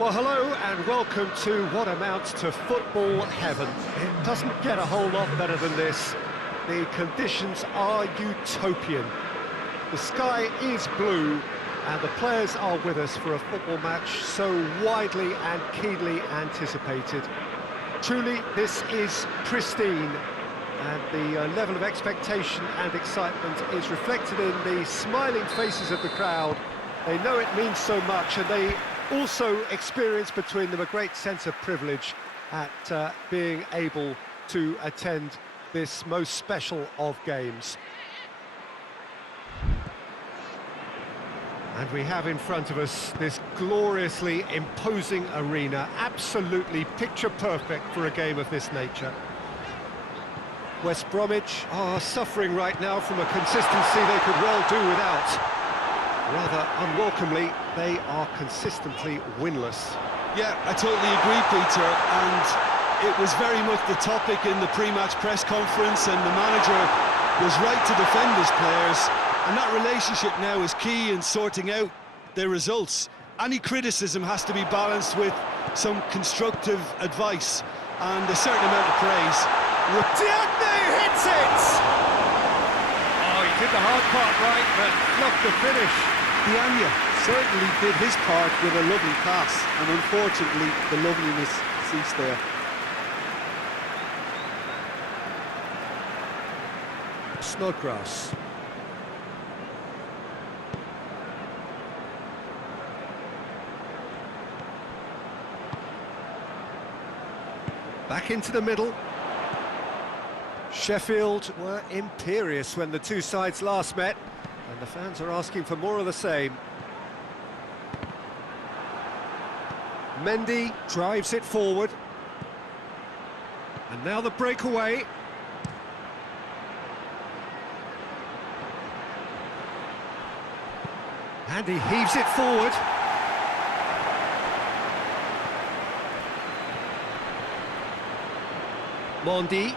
Well, hello and welcome to what amounts to football heaven. It doesn't get a whole lot better than this. The conditions are utopian. The sky is blue and the players are with us for a football match so widely and keenly anticipated. Truly, this is pristine, and the level of expectation and excitement is reflected in the smiling faces of the crowd. They know it means so much, and they also experience between them a great sense of privilege at being able to attend this most special of games. And we have in front of us this gloriously imposing arena, absolutely picture perfect for a game of this nature. West Bromwich are suffering right now from a consistency they could well do without. Rather unwelcomely, they are consistently winless. Yeah, I totally agree, Peter, and it was very much the topic in the pre-match press conference, and the manager was right to defend his players, and that relationship now is key in sorting out their results. Any criticism has to be balanced with some constructive advice and a certain amount of praise. Diagne hits it! Oh, he did the hard part right, but fluffed the finish. Diagne certainly did his part with a lovely pass, and unfortunately the loveliness ceased there. Snodgrass. Back into the middle. Sheffield were imperious when the two sides last met, and the fans are asking for more of the same. Mendy drives it forward. And now the breakaway. And he heaves it forward. Mondi.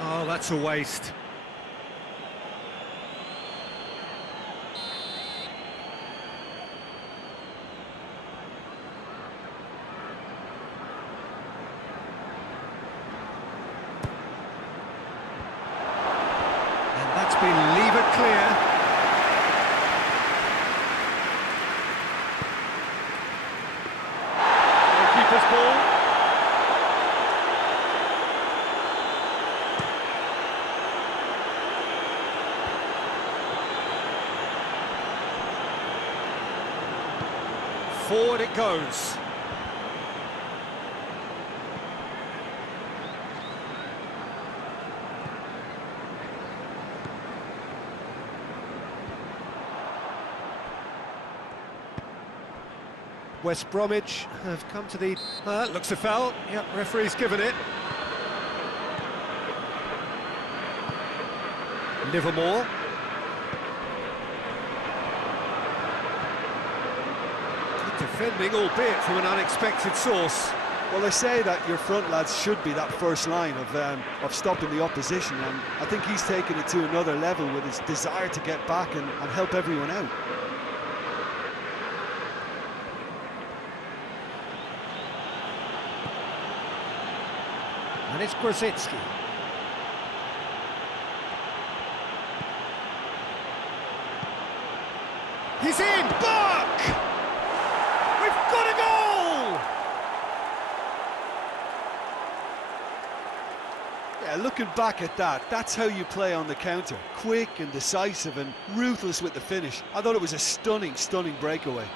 Oh, that's a waste. And that's been levered clear. Goalkeeper's ball. Forward it goes. West Bromwich have come to the... looks a foul. Yep, referee's given it. Livermore. Defending, albeit from an unexpected source. Well, they say that your front lads should be that first line of stopping the opposition, and I think he's taken it to another level with his desire to get back and help everyone out. And it's Grosicki. He's in! Buck! We've got a goal! Yeah, looking back at that, that's how you play on the counter. Quick and decisive and ruthless with the finish. I thought it was a stunning, stunning breakaway.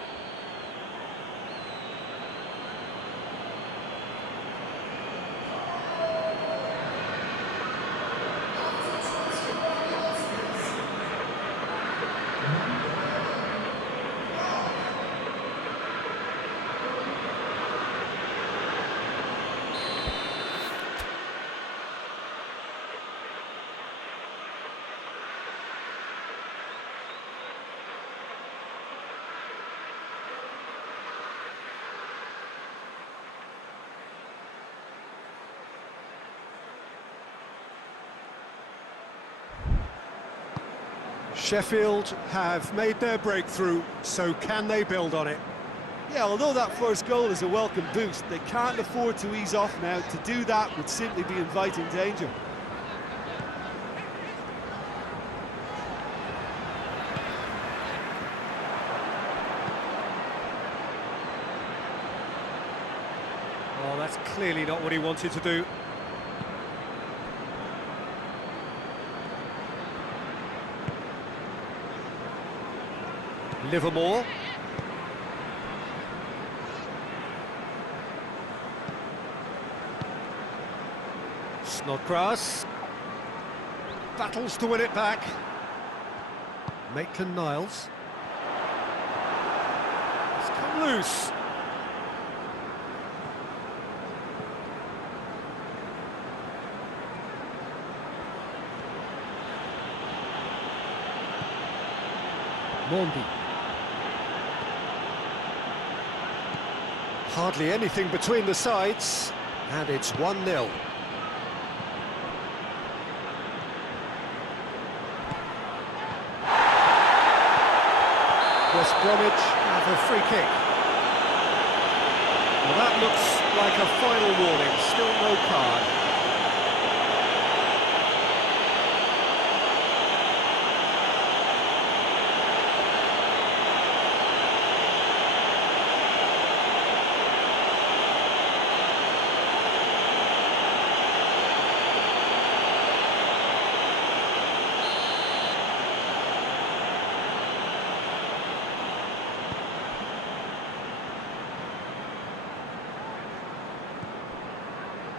Sheffield have made their breakthrough, so can they build on it? Yeah, although that first goal is a welcome boost, they can't afford to ease off now. To do that would simply be inviting danger. Oh, that's clearly not what he wanted to do. Livermore. Snodgrass. Battles to win it back. Maitland-Niles. It's come loose. Mondi. Hardly anything between the sides, and it's 1-0. Westbromwich have a free kick. Well, that looks like a final warning, still no card.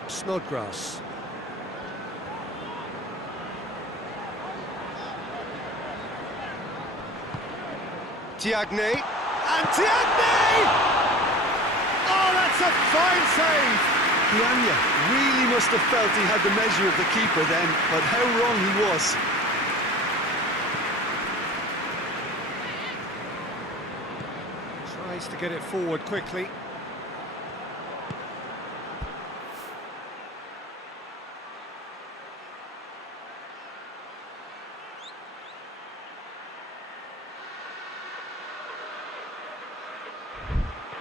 Snodgrass. Diagne. And Diagne! Oh, that's a fine save! Diagne really must have felt he had the measure of the keeper then, but how wrong he was. Tries to get it forward quickly.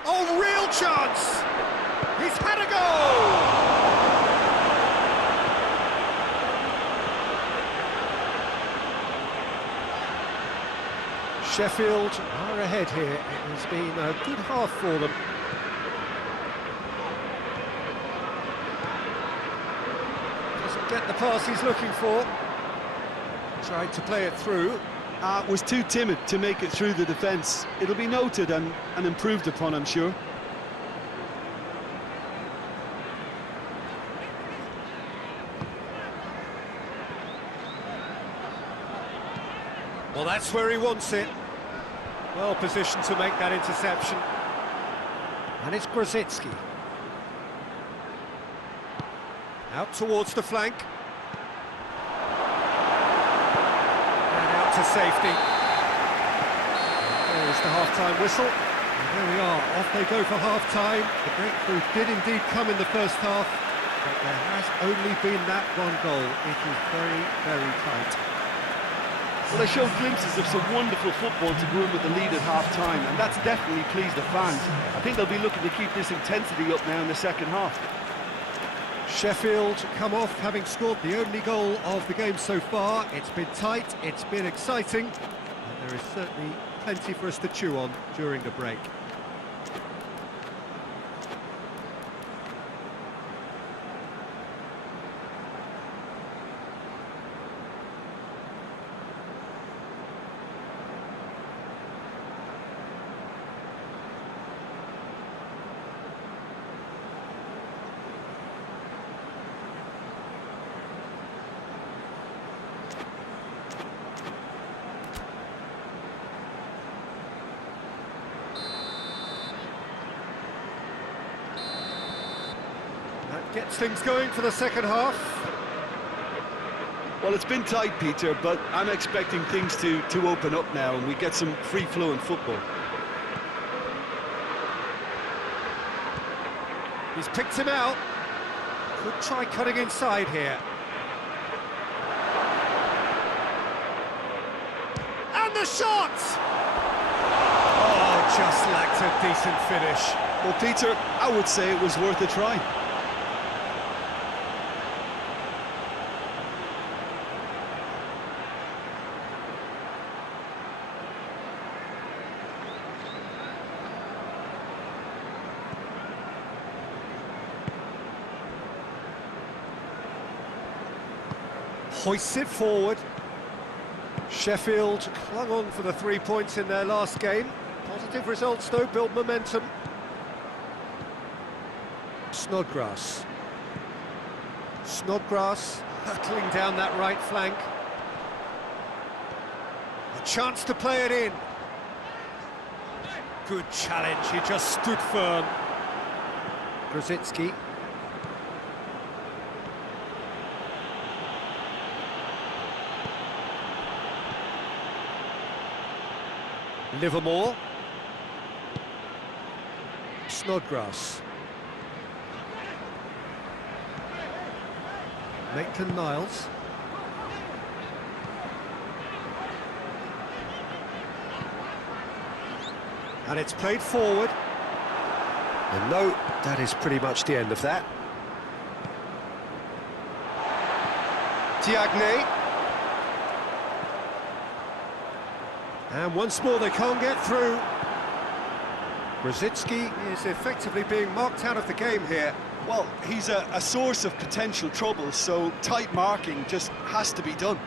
Oh, real chance! He's had a goal! Sheffield are ahead here. It has been a good half for them. Doesn't get the pass he's looking for. Tried to play it through. Was too timid to make it through the defence. It'll be noted and improved upon, I'm sure. Well, that's where he wants it. Well positioned to make that interception. And it's Grosicki. Out towards the flank. To safety. There is the half-time whistle. And there we are, off they go for half-time. The breakthrough did indeed come in the first half, but there has only been that one goal. It is very, very tight. Well, they showed glimpses of some wonderful football to go in with the lead at half-time, and that's definitely pleased the fans. I think they'll be looking to keep this intensity up now in the second half. Sheffield come off having scored the only goal of the game so far. It's been tight, it's been exciting, and there is certainly plenty for us to chew on during the break. Gets things going for the second half. Well, it's been tight, Peter, but I'm expecting things to open up now and we get some free-flowing football. He's picked him out. Could try cutting inside here. a shot! Oh, just lacked a decent finish. Well, Peter, I would say it was worth a try. Hoists it forward. Sheffield clung on for the 3 points in their last game. Positive results though, build momentum. Snodgrass. Snodgrass hurtling down that right flank. A chance to play it in. Good challenge, he just stood firm. Grosicki. Livermore. Snodgrass. Maitland-Niles. And it's played forward. And no, that is pretty much the end of that. Diagne. And once more they can't get through. Grosicki is effectively being marked out of the game here. Well, he's a source of potential trouble, so tight marking just has to be done.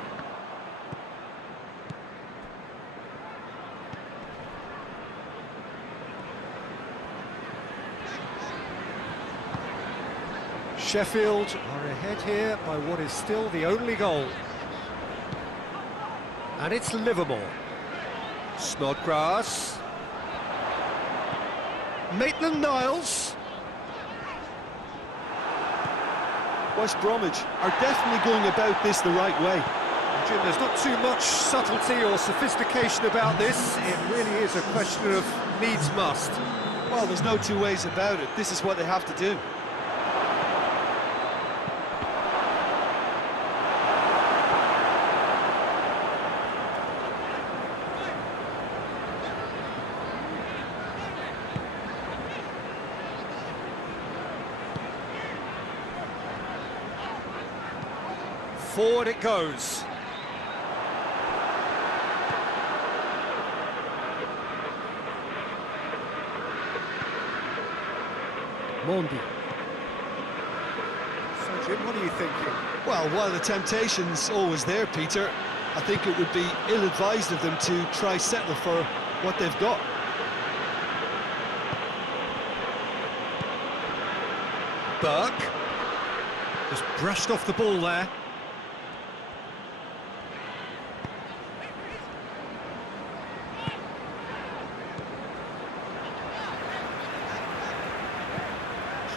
Sheffield are ahead here by what is still the only goal. And it's Livermore. Snodgrass. Maitland-Niles. West Bromwich are definitely going about this the right way. Jim, there's not too much subtlety or sophistication about this. It really is a question of needs must. Well, there's no two ways about it. This is what they have to do. Forward it goes. Mondi. So, Jim, what are you thinking? Well, while the temptation's always there, Peter, I think it would be ill-advised of them to try settle for what they've got. Burke. Just brushed off the ball there.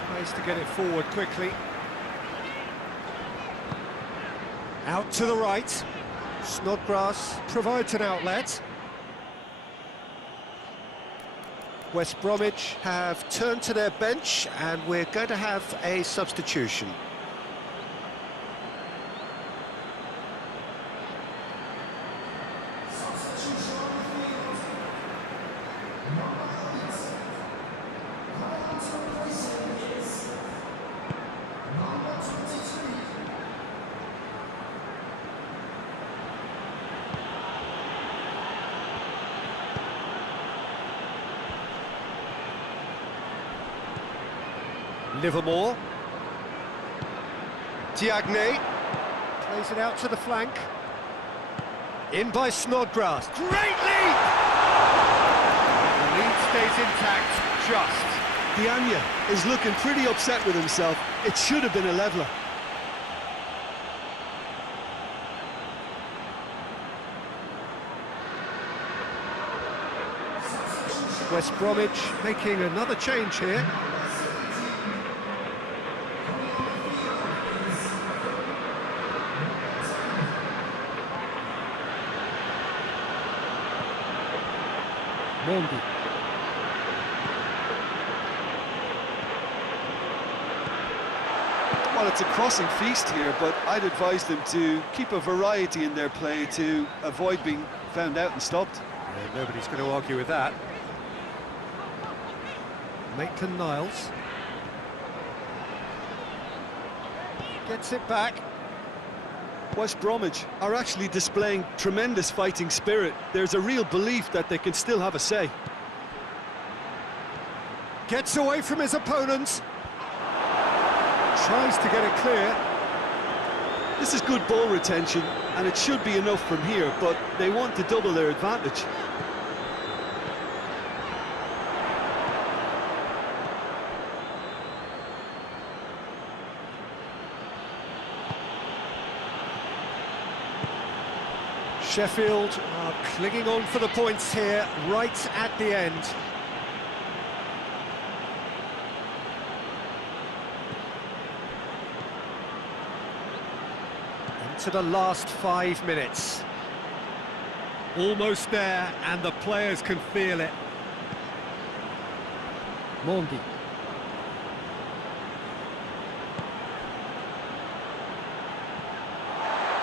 Tries to get it forward quickly. Out to the right. Snodgrass provides an outlet. West Bromwich have turned to their bench and we're going to have a substitution. Livermore. Diagne plays it out to the flank. In by Snodgrass. Great lead! The lead stays intact, just. Diagne is looking pretty upset with himself. It should have been a leveller. West Bromwich making another change here. Mondi. Well, it's a crossing feast here, but I'd advise them to keep a variety in their play to avoid being found out and stopped. Yeah, nobody's going to argue with that. Maitland-Niles gets it back. West Bromwich are actually displaying tremendous fighting spirit. There's a real belief that they can still have a say. Gets away from his opponents. Tries to get it clear. This is good ball retention, and it should be enough from here, but they want to double their advantage. Sheffield are clinging on for the points here, right at the end. Into the last 5 minutes. Almost there, and the players can feel it. Mondi.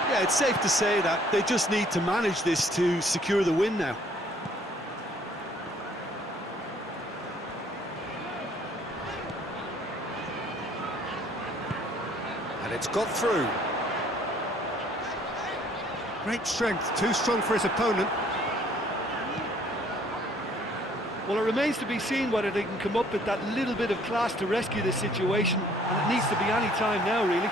Yeah, it's safe to say that they just need to manage this to secure the win now. And it's got through. Great strength, too strong for his opponent. Well, it remains to be seen whether they can come up with that little bit of class to rescue this situation, and it needs to be any time now, really.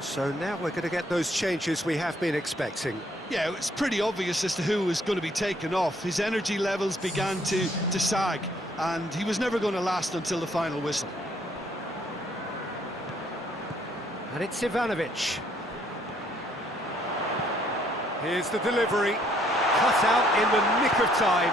So now we're going to get those changes we have been expecting. Yeah, it's pretty obvious as to who was going to be taken off. His energy levels began to sag, and he was never going to last until the final whistle. And it's Ivanovic. Here's the delivery, cut out in the nick of time.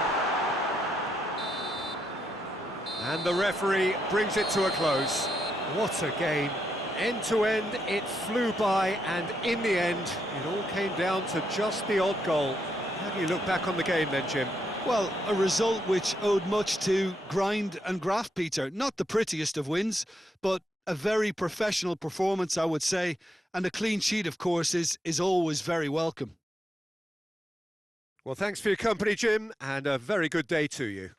And the referee brings it to a close. What a game. End to end, it flew by, and in the end, it all came down to just the odd goal. How do you look back on the game then, Jim? Well, a result which owed much to grind and graft, Peter. Not the prettiest of wins, but a very professional performance, I would say, and a clean sheet, of course, is always very welcome. Well, thanks for your company, Jim, and a very good day to you.